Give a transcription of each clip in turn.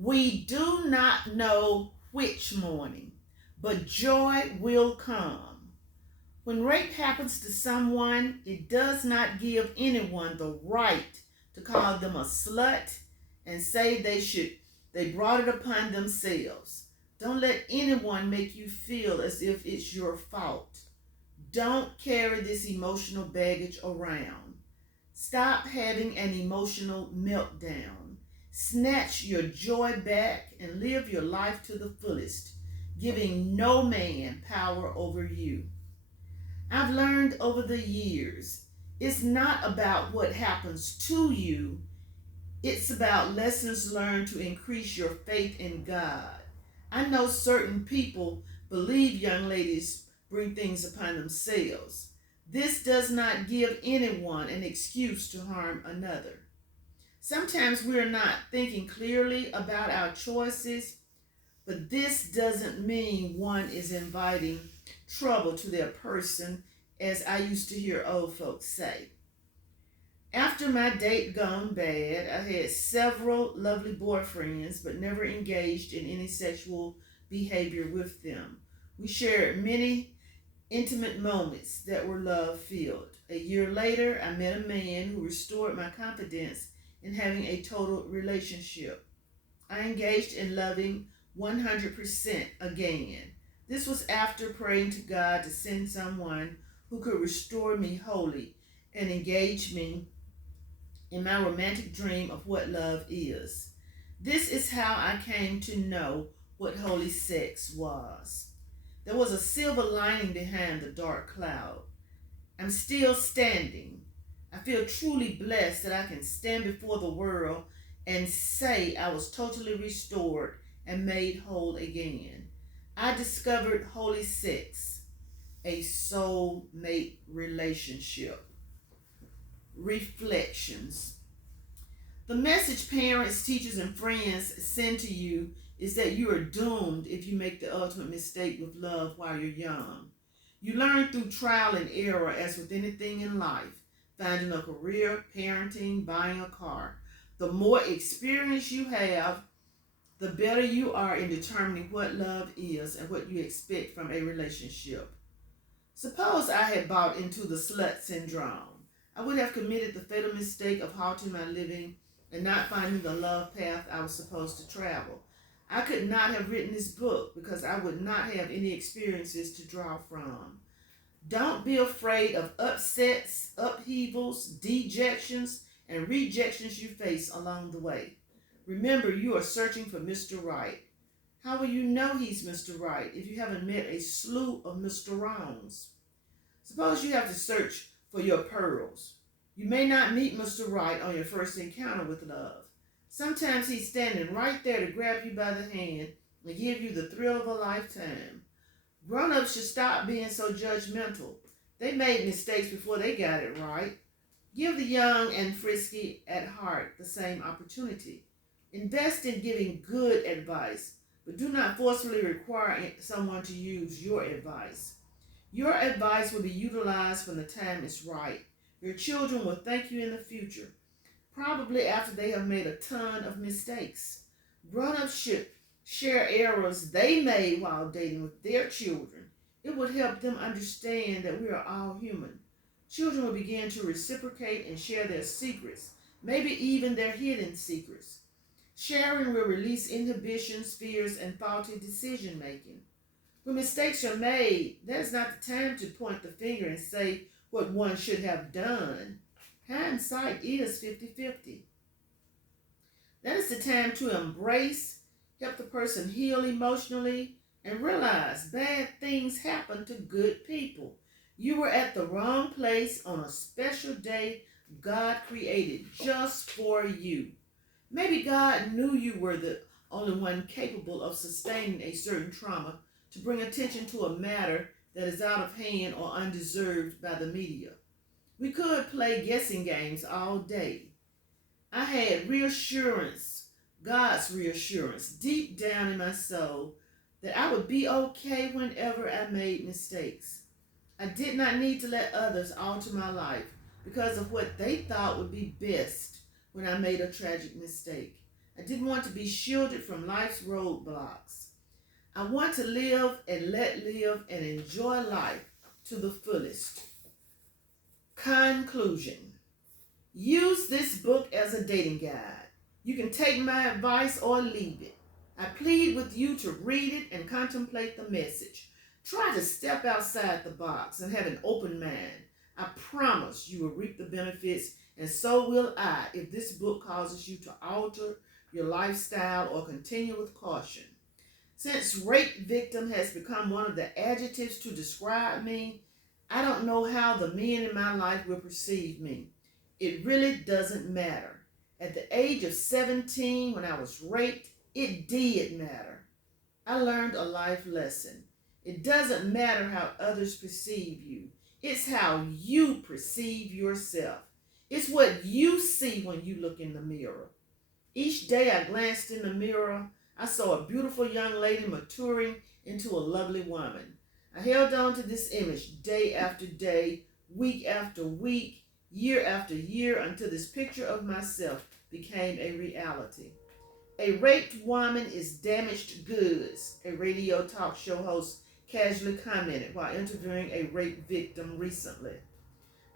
We do not know which morning, but joy will come. When rape happens to someone, it does not give anyone the right to call them a slut and say they brought it upon themselves. Don't let anyone make you feel as if it's your fault. Don't carry this emotional baggage around. Stop having an emotional meltdown. Snatch your joy back and live your life to the fullest, giving no man power over you. I've learned over the years, it's not about what happens to you, it's about lessons learned to increase your faith in God. I know certain people believe young ladies bring things upon themselves. This does not give anyone an excuse to harm another. Sometimes we are not thinking clearly about our choices, but this doesn't mean one is inviting trouble to their person, as I used to hear old folks say. After my date gone bad, I had several lovely boyfriends, but never engaged in any sexual behavior with them. We shared many intimate moments that were love filled. A year later, I met a man who restored my confidence in having a total relationship. I engaged in loving 100% again. This was after praying to God to send someone who could restore me wholly and engage me in my romantic dream of what love is. This is how I came to know what holy sex was. There was a silver lining behind the dark cloud. I'm still standing. I feel truly blessed that I can stand before the world and say I was totally restored and made whole again. I discovered holy sex, a soulmate relationship. Reflections. The message parents, teachers, and friends send to you is that you are doomed if you make the ultimate mistake with love while you're young. You learn through trial and error, as with anything in life, finding a career, parenting, buying a car. The more experience you have, the better you are in determining what love is and what you expect from a relationship. Suppose I had bought into the slut syndrome. I would have committed the fatal mistake of halting my living and not finding the love path I was supposed to travel. I could not have written this book because I would not have any experiences to draw from. Don't be afraid of upsets, upheavals, dejections, and rejections you face along the way. Remember, you are searching for Mr. Right. How will you know he's Mr. Right if you haven't met a slew of Mr. Wrongs? Suppose you have to search for your pearls. You may not meet Mr. Right on your first encounter with love. Sometimes he's standing right there to grab you by the hand and give you the thrill of a lifetime. Grown-ups should stop being so judgmental. They made mistakes before they got it right. Give the young and frisky at heart the same opportunity. Invest in giving good advice, but do not forcefully require someone to use your advice. Your advice will be utilized when the time is right. Your children will thank you in the future, probably after they have made a ton of mistakes. Grown-ups should share errors they made while dating with their children. It would help them understand that we are all human. Children will begin to reciprocate and share their secrets, maybe even their hidden secrets. Sharing will release inhibitions, fears, and faulty decision making. When mistakes are made, that is not the time to point the finger and say what one should have done. Hindsight is 50-50. That is the time to embrace, help the person heal emotionally, and realize bad things happen to good people. You were at the wrong place on a special day God created just for you. Maybe God knew you were the only one capable of sustaining a certain trauma to bring attention to a matter that is out of hand or undeserved by the media. We could play guessing games all day. I had reassurance, God's reassurance, deep down in my soul that I would be okay whenever I made mistakes. I did not need to let others alter my life because of what they thought would be best when I made a tragic mistake. I didn't want to be shielded from life's roadblocks. I want to live and let live and enjoy life to the fullest. Conclusion. Use this book as a dating guide. You can take my advice or leave it. I plead with you to read it and contemplate the message. Try to step outside the box and have an open mind. I promise you will reap the benefits, and so will I if this book causes you to alter your lifestyle or continue with caution. Since rape victim has become one of the adjectives to describe me, I don't know how the men in my life will perceive me. It really doesn't matter. At the age of 17, when I was raped, it did matter. I learned a life lesson. It doesn't matter how others perceive you. It's how you perceive yourself. It's what you see when you look in the mirror. Each day I glanced in the mirror, I saw a beautiful young lady maturing into a lovely woman. I held on to this image day after day, week after week, year after year, until this picture of myself became a reality. A raped woman is damaged goods, a radio talk show host casually commented while interviewing a rape victim recently.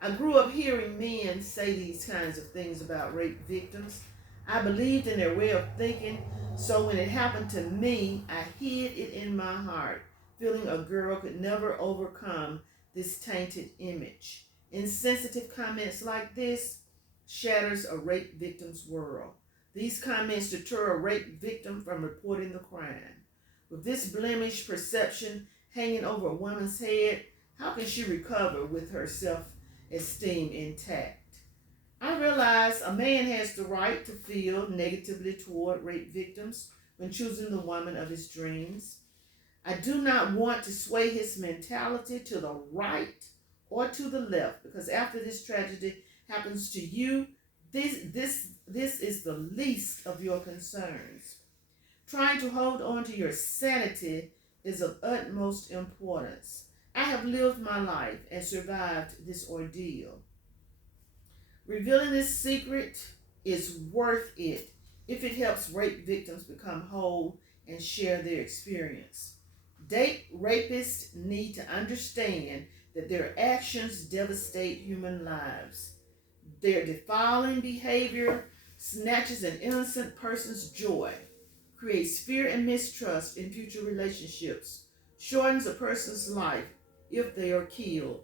I grew up hearing men say these kinds of things about rape victims. I believed in their way of thinking, so when it happened to me, I hid it in my heart, feeling a girl could never overcome this tainted image. Insensitive comments like this shatters a rape victim's world. These comments deter a rape victim from reporting the crime. With this blemished perception hanging over a woman's head, how can she recover with her self-esteem intact? I realize a man has the right to feel negatively toward rape victims when choosing the woman of his dreams. I do not want to sway his mentality to the right or to the left, because after this tragedy happens to you, this is the least of your concerns. Trying to hold on to your sanity is of utmost importance. I have lived my life and survived this ordeal. Revealing this secret is worth it if it helps rape victims become whole and share their experience. Date rapists need to understand that their actions devastate human lives. Their defiling behavior snatches an innocent person's joy, creates fear and mistrust in future relationships, shortens a person's life if they are killed,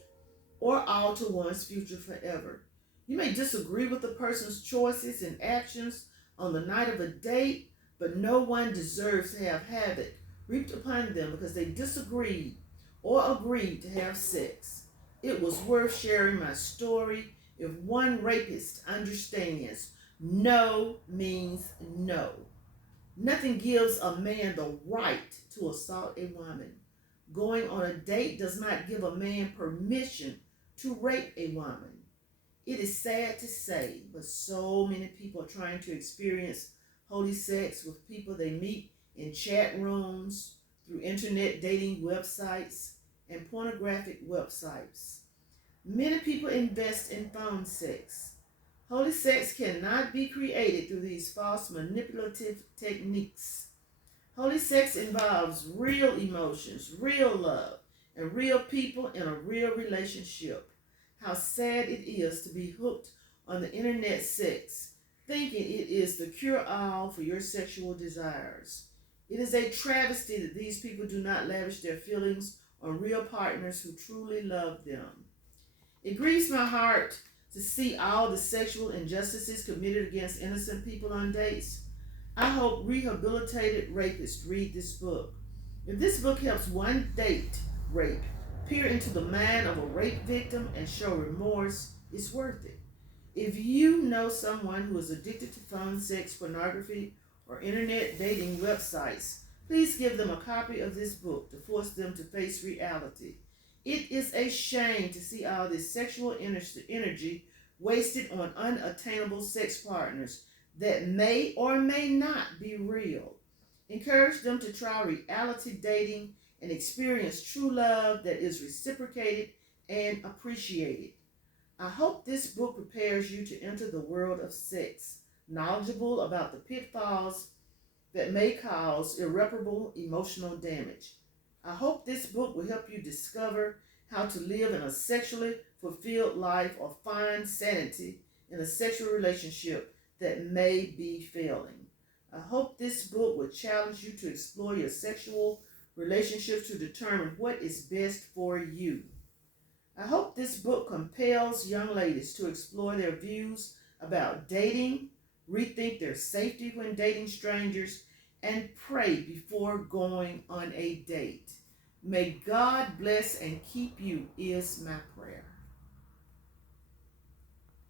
or alter one's future forever. You may disagree with the person's choices and actions on the night of a date, but no one deserves to have havoc reaped upon them because they disagreed or agreed to have sex. It was worth sharing my story if one rapist understands no means no. Nothing gives a man the right to assault a woman. Going on a date does not give a man permission to rape a woman. It is sad to say, but so many people are trying to experience holy sex with people they meet in chat rooms, through internet dating websites, and pornographic websites. Many people invest in phone sex. Holy sex cannot be created through these false manipulative techniques. Holy sex involves real emotions, real love, and real people in a real relationship. How sad it is to be hooked on the internet sex, thinking it is the cure-all for your sexual desires. It is a travesty that these people do not lavish their feelings on real partners who truly love them. It grieves my heart to see all the sexual injustices committed against innocent people on dates. I hope rehabilitated rapists read this book. If this book helps one date rape peer into the mind of a rape victim and show remorse, it's worth it. If you know someone who is addicted to phone sex, pornography, or internet dating websites, please give them a copy of this book to force them to face reality. It is a shame to see all this sexual energy wasted on unattainable sex partners that may or may not be real. Encourage them to try reality dating and experience true love that is reciprocated and appreciated. I hope this book prepares you to enter the world of sex knowledgeable about the pitfalls that may cause irreparable emotional damage. I hope this book will help you discover how to live in a sexually fulfilled life or find sanity in a sexual relationship that may be failing. I hope this book will challenge you to explore your sexual relationships to determine what is best for you. I hope this book compels young ladies to explore their views about dating, rethink their safety when dating strangers, and pray before going on a date. May God bless and keep you is my prayer.